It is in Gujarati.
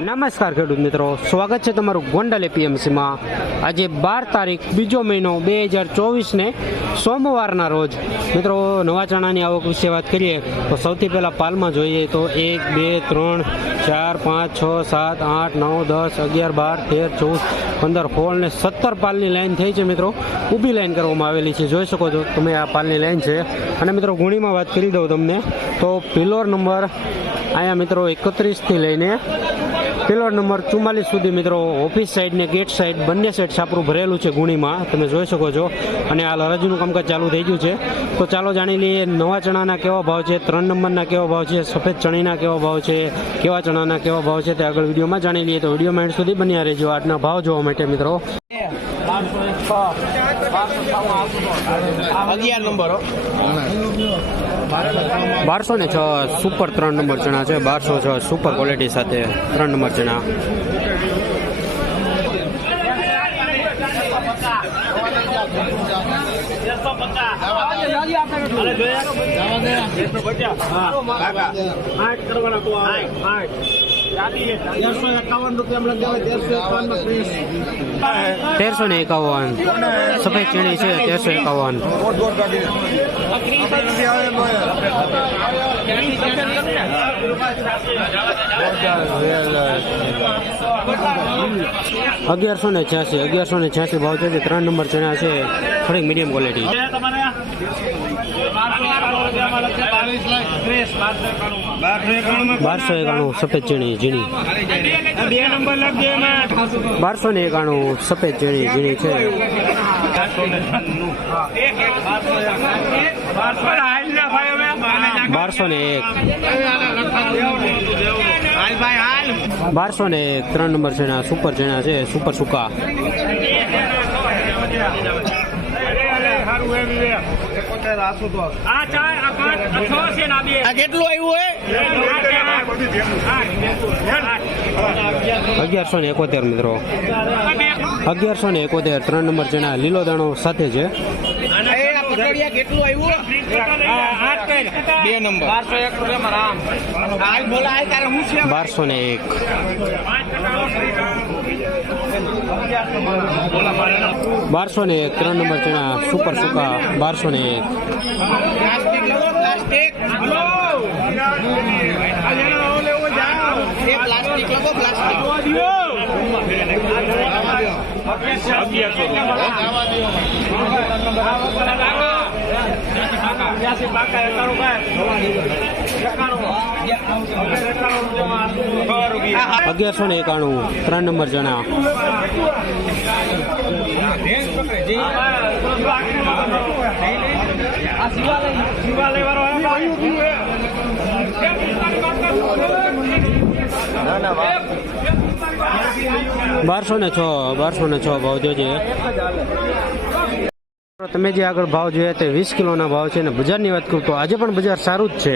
નમસ્કાર ખેડૂત મિત્રો. સ્વાગત છે તમારું ગોંડલ એપીએમસીમાં. આજે બાર તારીખ, બીજો મહિનો, બે હજાર ચોવીસને સોમવારના રોજ. મિત્રો નવા ચણાની આવક વિશે વાત કરીએ, તો સૌથી પહેલાં પાલમાં જોઈએ તો એક, બે, ત્રણ, ચાર, પાંચ, છ, સાત, આઠ, નવ, દસ, અગિયાર, બાર, તેર, ચૌદ, પંદર, સોળ ને સત્તર પાલની લાઈન થઈ છે મિત્રો. ઊભી લાઈન કરવામાં આવેલી છે. જોઈ શકો છો તમે આ પાલની લાઈન છે. અને મિત્રો, ગુણીમાં વાત કરી દઉં તમને, તો પિલોર નંબર અહીંયા મિત્રો એકત્રીસથી લઈને પિલર નંબર ચુમ્માલીસ સુધી મિત્રો ઓફિસ સાઈડ ને ગેટ સાઈડ બંને સાઈડ છાપરું ભરેલું છે ગુણીમાં. તમે જોઈ શકો છો. અને આ હરાજીનું કામકાજ ચાલુ થઈ ગયું છે. તો ચાલો જાણી લઈએ નવા ચણાના કેવા ભાવ છે, ત્રણ નંબરના કેવા ભાવ છે, સફેદ ચણીના કેવા ભાવ છે, કેવા ચણાના કેવા ભાવ છે તે આગળ વિડીયોમાં જાણી લઈએ. તો વિડીયોમાં એન્ડ સુધી બન્યા રહેજો. આજના ભાવ જોવા માટે મિત્રો. બારસો ને છ સુપર ત્રણ નંબર ચણા છે. બારસો છ સુપર ક્વોલિટી સાથે ત્રણ નંબર ચણા. તેરસો એકાવન રૂપિયા હમણાં તેરસો એકાવન ત્રીસ. તેરસો ને એકાવન સફેદ ચીણી છે તેરસો એકાવન અગિયારસો ને છ્યાસી અગિયારસો ને છ્યાસી ભાવ છે ત્રણ નંબર ચણા છે. થોડીક મીડિયમ ક્વોલિટી બારસો એકાણું સફેદ ચીણી ઝીણી. બારસો ને એકાણું સફેદ ચીણી ઝીણી છે. બારસો ને એક. બારસો ને ત્રણ નંબર જણા સુપર જણા છે સુપર સુકા. અગિયારસો ને એકોતેર મિત્રો. અગિયારસો ને એકોતેર ત્રણ નંબર જણા લીલો દાણો સાથે છે. પટોળિયા કેટલું આવ્યું? બે નંબર. બારસો એક રૂપિયા રામ. હાલ બોલા હાલ તારે હું છે? બારસો ને એક. બારસો ને એક ત્રણ નંબર ચણા સુપર સુકા બારસો ને એક. Plastic plastic. પ્લાસ્ટિક અગિયારસો ને એકાણું. ત્રણ નંબર ચણા બારસો ને છ, બારસો ને છ ભાવ જોજે તમે જે આગળ ભાવ જોયા તે વીસ કિલોના ભાવ છે ને બજારની વાત કરું તો આજે પણ બજાર સારું જ છે.